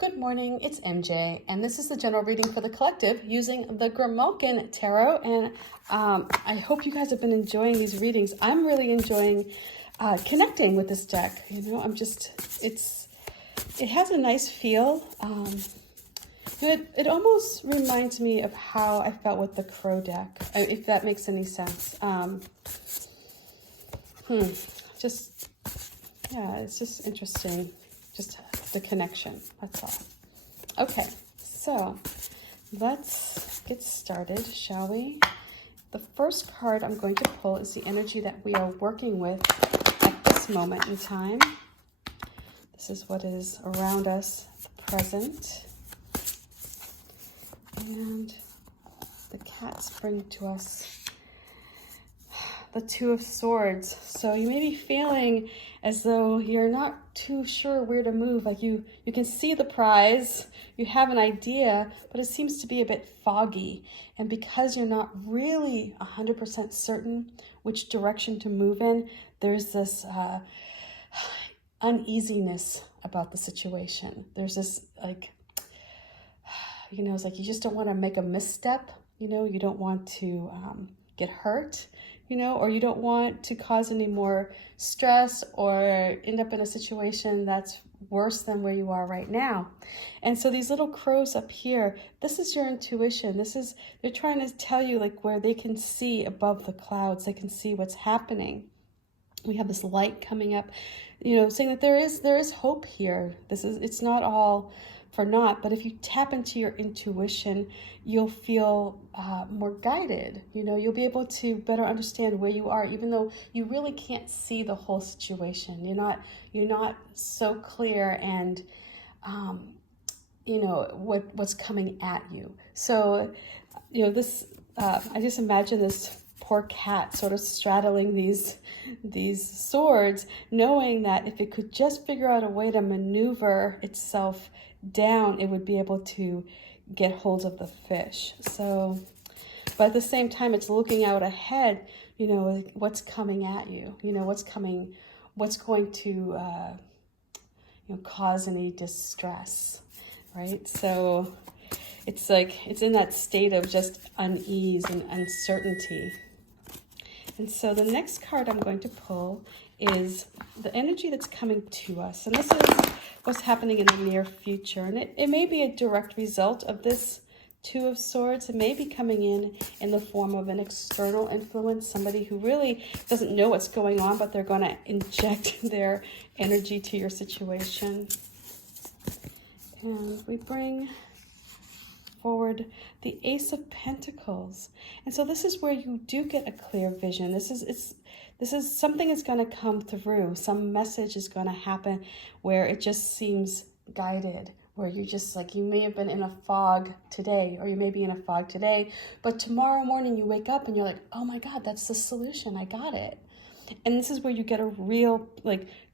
Good morning, it's MJ, and this is the general reading for the collective using the Grimalkin Tarot, and I hope you guys have been enjoying these readings. I'm really enjoying connecting with this deck. You know, it has a nice feel. It almost reminds me of how I felt with the Crow deck, if that makes any sense. It's just interesting. Just the connection, that's all. Okay, so let's get started, shall we? The first card I'm going to pull is the energy that we are working with at this moment in time. This is what is around us at the present. And the cats bring to us the Two of Swords. So you may be feeling as though you're not too sure where to move. Like you can see the prize, you have an idea, but it seems to be a bit foggy. And because you're not really 100% certain which direction to move in, there's this uneasiness about the situation. There's this it's like you just don't want to make a misstep. You don't want to get hurt. Or you don't want to cause any more stress or end up in a situation that's worse than where you are right now. And so these little crows up here, this is your intuition. They're trying to tell you like where they can see above the clouds. They can see what's happening. We have this light coming up, saying that there is hope here. It's not all for naught, but if you tap into your intuition, you'll feel more guided. You'll be able to better understand where you are, even though you really can't see the whole situation. You're not so clear and what's coming at you. So I just imagine this poor cat sort of straddling these swords, knowing that if it could just figure out a way to maneuver itself down, it would be able to get hold of the fish. So, but at the same time, it's looking out ahead, what's coming at you, what's going to, cause any distress, right? So it's like, it's in that state of just unease and uncertainty. And so the next card I'm going to pull is the energy that's coming to us. And this is what's happening in the near future. And it may be a direct result of this Two of Swords. It may be coming in the form of an external influence, somebody who really doesn't know what's going on, but they're going to inject their energy to your situation. And we bring forward the Ace of Pentacles. And so this is where you do get a clear vision. This is something is going to come through. Some message is going to happen where it just seems guided, where you just you may have been in a fog today, or you may be in a fog today, but tomorrow morning you wake up and you're like, oh my God, that's the solution. I got it. And this is where you get a real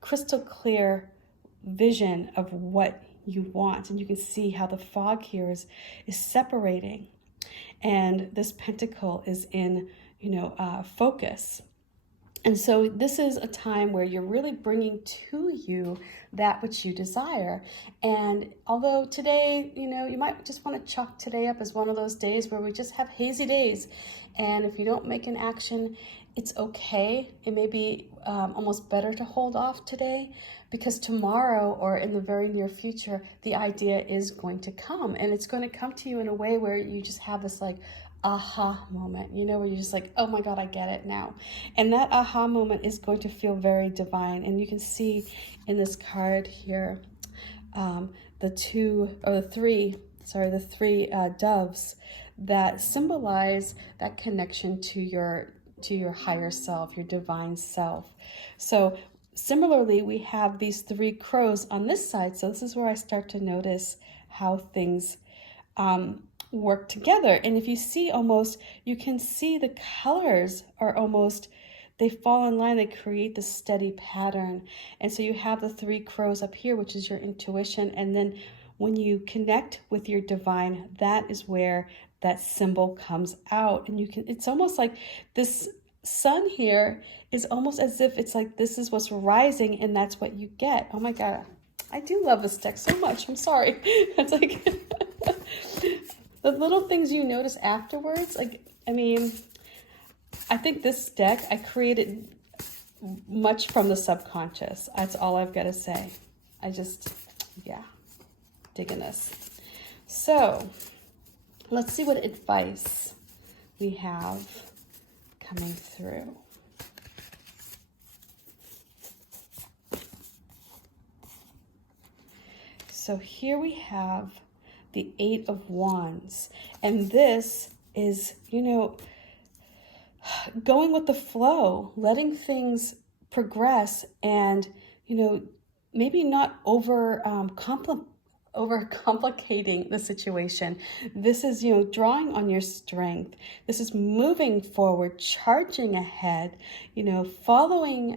crystal clear vision of what you want, and you can see how the fog here is separating, and this pentacle is in focus. And so this is a time where you're really bringing to you that which you desire. And although today, you might just want to chalk today up as one of those days where we just have hazy days, and if you don't make an action, it's okay. It may be almost better to hold off today, because tomorrow or in the very near future, the idea is going to come, and it's going to come to you in a way where you just have this aha moment, where you're just like, oh my God, I get it now. And that aha moment is going to feel very divine. And you can see in this card here, the three doves that symbolize that connection to your higher self, your divine self. So similarly, we have these three crows on this side. So this is where I start to notice how things work together. And if you see you can see the colors are they fall in line, they create this steady pattern. And so you have the three crows up here, which is your intuition. And then when you connect with your divine, that is where that symbol comes out. And it's almost like this sun here is almost as if it's like this is what's rising and that's what you get. Oh my God, I do love this deck so much. I'm sorry. It's like the little things you notice afterwards. Like, I mean, I think this deck I created much from the subconscious. That's all I've got to say. I just, yeah, digging this. So let's see what advice we have coming through. So here we have the Eight of Wands, and this is, you know, going with the flow, letting things progress, and, you know, maybe not overcomplicating the situation. This is, you know, drawing on your strength. This is moving forward, charging ahead, you know, following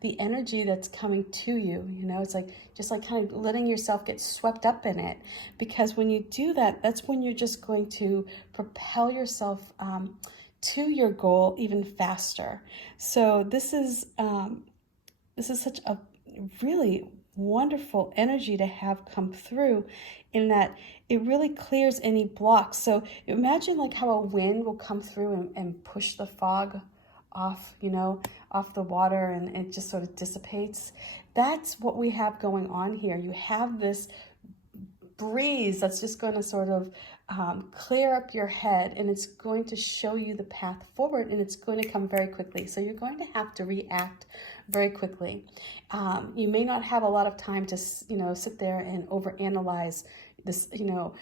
the energy that's coming to you. You know, it's like just like kind of letting yourself get swept up in it, because when you do that, that's when you're just going to propel yourself to your goal even faster. So this is such a really wonderful energy to have come through, in that it really clears any blocks. So imagine like how a wind will come through and push the fog off, you know, off the water, and it just sort of dissipates. That's what we have going on here. You have this breeze that's just going to sort of clear up your head, and it's going to show you the path forward, and it's going to come very quickly. So you're going to have to react very quickly. You may not have a lot of time to, you know, sit there and overanalyze this, you know,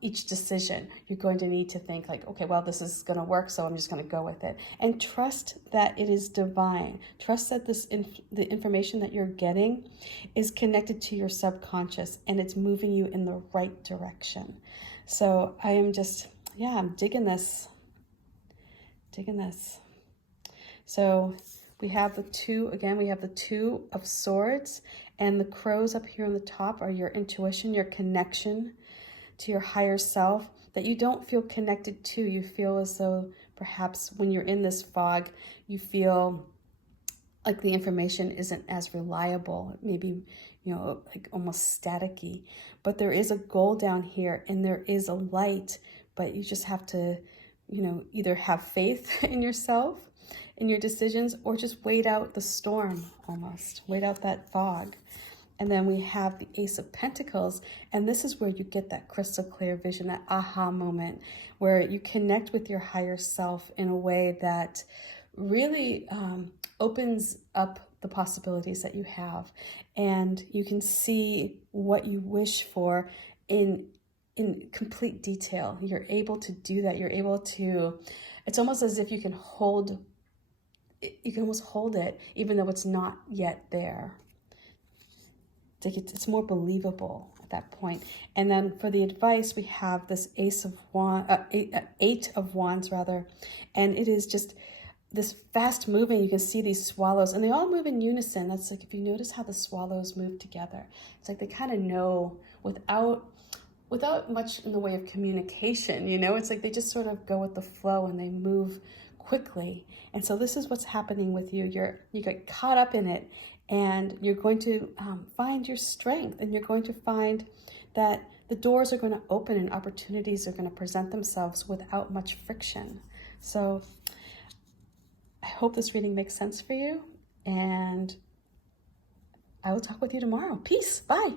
each decision. You're going to need to think like, okay, well, this is going to work, so I'm just going to go with it. And trust that it is divine. Trust that the information that you're getting is connected to your subconscious, and it's moving you in the right direction. So I am just, yeah, I'm digging this. So we have the two, again, we have the Two of Swords, and the crows up here on the top are your intuition, your connection to your higher self that you don't feel connected to. You feel as though perhaps when you're in this fog, you feel like the information isn't as reliable, maybe, you know, like almost staticky. But there is a goal down here, and there is a light, but you just have to, you know, either have faith in yourself, in your decisions, or just wait out the storm, almost wait out that fog. And then we have the Ace of Pentacles, and this is where you get that crystal clear vision, that aha moment, where you connect with your higher self in a way that really opens up the possibilities that you have, and you can see what you wish for in complete detail. You're able to do that. You're able to, it's almost as if you can almost hold it, even though it's not yet there. It's more believable at that point. And then for the advice, we have this Eight of Wands, rather, and it is just this fast moving. You can see these swallows, and they all move in unison. That's like, if you notice how the swallows move together, it's like they kind of know without much in the way of communication, you know, it's like they just sort of go with the flow, and they move quickly. And so this is what's happening with you. You get caught up in it, and you're going to find your strength, and you're going to find that the doors are going to open and opportunities are going to present themselves without much friction. So I hope this reading makes sense for you, and I will talk with you tomorrow. Peace. Bye.